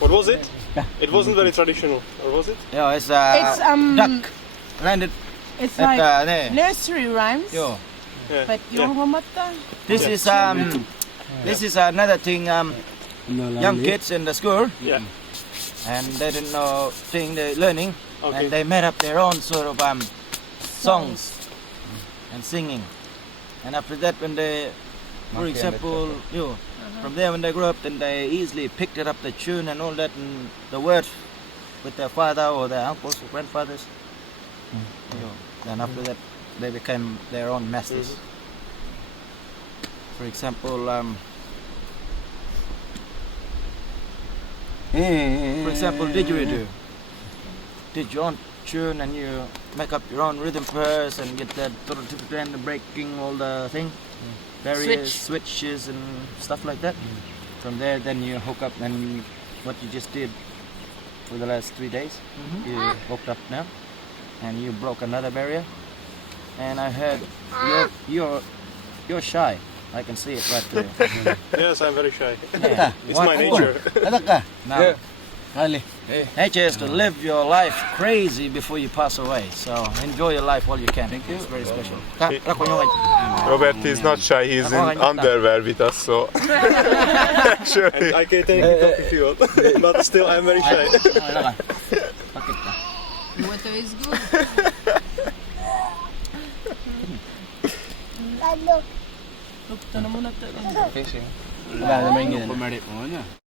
What was it? It wasn't very traditional, or was it? Yeah, it's duck. Landed. It's at, like nursery rhymes. Yeah. But Yolngu. This is another thing. Young kids in the school. Yeah. And they didn't know thing they're learning, Okay. and they made up their own sort of songs and singing. And after that, when they, for example, from there when they grew up, then they easily picked it up the tune and all that, and the words with their father or their uncles or grandfathers. Then after that, they became their own masters. For example, Didgeridoo. Did your own tune and you make up your own rhythm first and get that and breaking all the thing, various switches and stuff like that. From there, then you hook up, and what you just did for the last 3 days, you hooked up now, and you broke another barrier. And I heard you're shy. I can see it right there. Yes, I'm very shy. Yeah. It's my nature. Now, nature is to live your life crazy before you pass away. So enjoy your life while you can. Thank you. It's very special. Robert is not shy, he's in underwear with us, so actually. I can take it off if you want, but still I'm very shy. The weather is good. Fishing. Wala naman yun.